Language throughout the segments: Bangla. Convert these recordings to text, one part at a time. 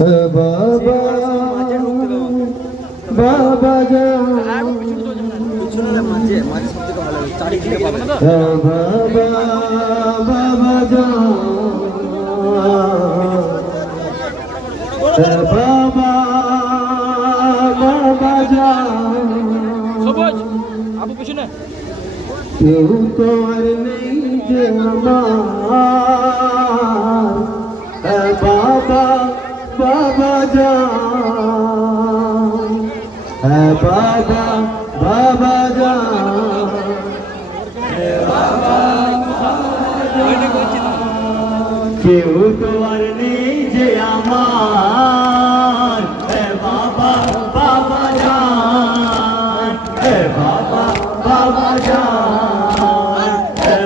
বাবা বাবা জান মাঝে মাঝে সব থেকে ভালো চারিদিকে পাবে না বাবা বাবা জান বাবা বাবা জান সবুজ আবু পিছনে কেউ তো আর নেই যে আমার বাবা বাবা জান বাবা বাবা জান কেউ তো আর নেই যে আমার বাবা বাবা জান বাবা বাবা জান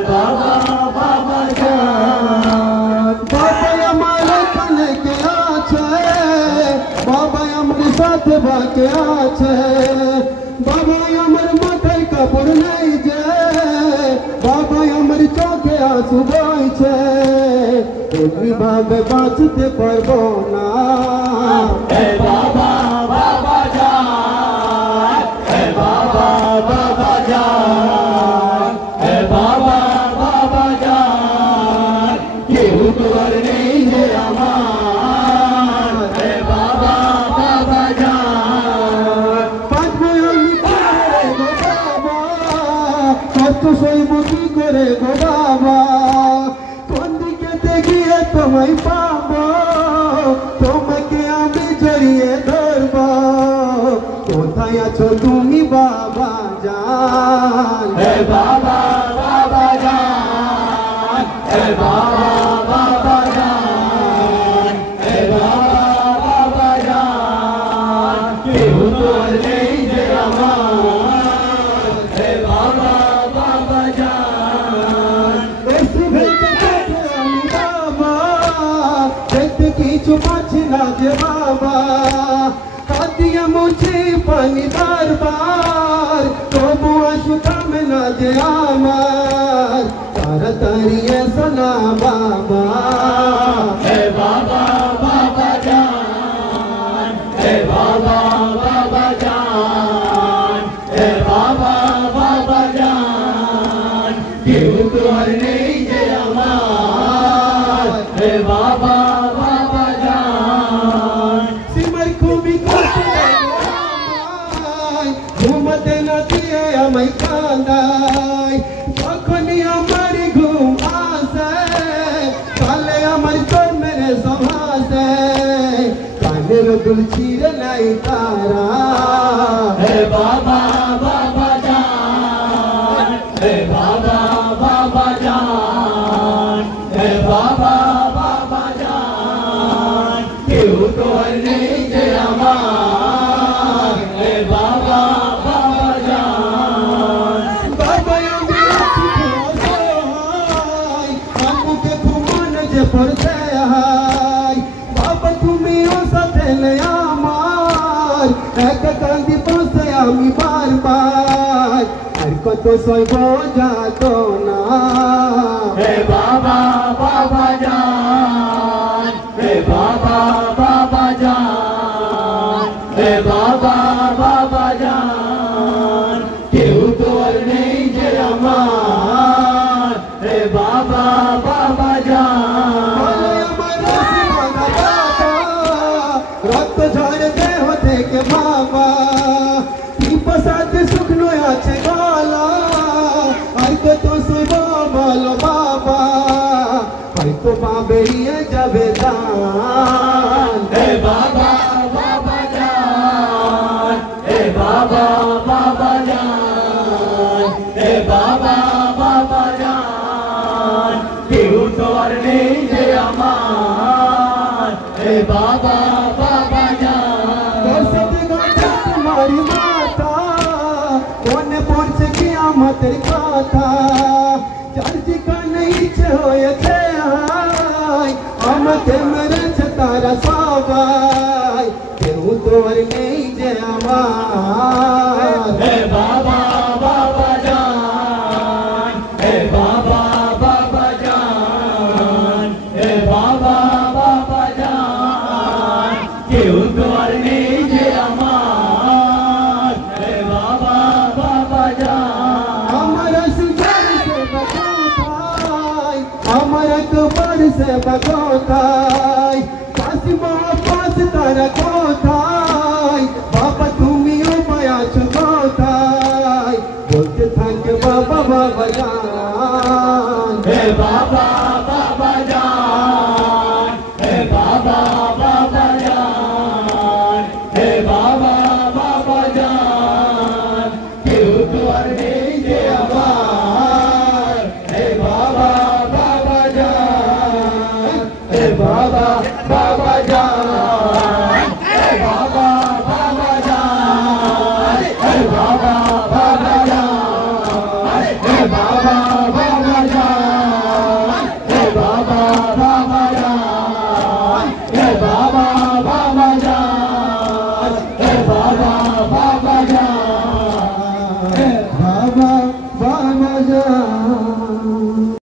বাবা বাবা জান বাবা আমার এখানে কে আছে বাবা আমার সাথে বাকে আছে বাবা আমার মাথায় কাপড় নেই যে বাবা আমার চোখে আঁসু বইছে এমনিভাবে বাঁচতে পারবো না বাবা বাবা জান বাবা বাবা জান বাবা বাবা জান কেউ তো আর নেই যে আমার বাবা বাবা জান পাঁচবো আমি করে গো বাবা কত সইব কি করে গো বাবা কোন দিকে গিয়ে তোমায় পাবো তোমাকে আমি জড়িয়ে ধরবো কোথায় আছো তুমি বাবা জান বাবা বাবা জান বাবা বাবা জান বাবা বাবা জান কেউ তো নেই যে আমার বাবা বাবা জান আমি বাবা দেখতে কিছু পাচ্ছি না যে বাবা কাঁদিয়ে মুছে পানি বারবার তবু আসু থামে না যে আমার তাড়াতাড়ি এসো না বাবা বাবা বাবা জান বাবা বাবা জান বাবা বাবা জান কেউ তো আর নেই যে আমার বাবা বাবা জান সিমার খুবই ঘুমাতে না দিয়ে আমায় কাঁদায় যখনই আমার ঘুম আসে তাহলে আমার তোর মেরে সমাসে কানের দুল ছিঁড়ে নাই তারা বাবা বাবা জান বাবা বাবা জান বাবা বাবা জান কেউ তো আর নেই যে আমার বাবা বাবা জান বাবা আমি আমাকে ঘুমানো যে পড়তে হয় বাবা তুমিও সাথে নেই আমার এক কান্দি বসে আমি বারবার আর কত সইব যাত না বাবা বাবা জান বাবা বাবা জান বাবা বাবা জান কেউ তো আর নেই যে আমার বাবা বাবা জান রক্ত ঝরে দেহ থেকে বাবা সাথে শুকনো আছে গলা আর কত শুভ বলো বাবা হয়তো পা বেরিয়ে যাবে দান বাবা বাবা জান বাবা বাবা জান বাবা বাবা জান কেউ তো আর নেই যে আমার বাবা বাবা জান তোমারি মাতা মনে পড়ছে কি আমাদের কথা যার যেখানে ইচ্ছে হয়েছে আমাকে মেরেছে তারা সবাই কেউ তো আর নেই যে আমার বাবা বাবা জান বাবা বাবা জান বাবা বাবা জান বা কোথায় কাশিম আব্বাস তারা কোথায় বাবা তুমি উপায় আছো কোথায় বলতে থাকে বাবা বাবা জান হে বাবা বাবা জান হে বাবা বাবা জান হে বাবা বাবা জান কেউ তো আর নেই যে আমার হে বাবা বাবা জান হে বাবা বাবা জান হে বাবা বাবা জান হে বাবা বাবা জান হে বাবা বাবা জান হে বাবা বাবা জান হে বাবা বাবা জান হে বাবা বাবা জান হে বাবা বাবা জান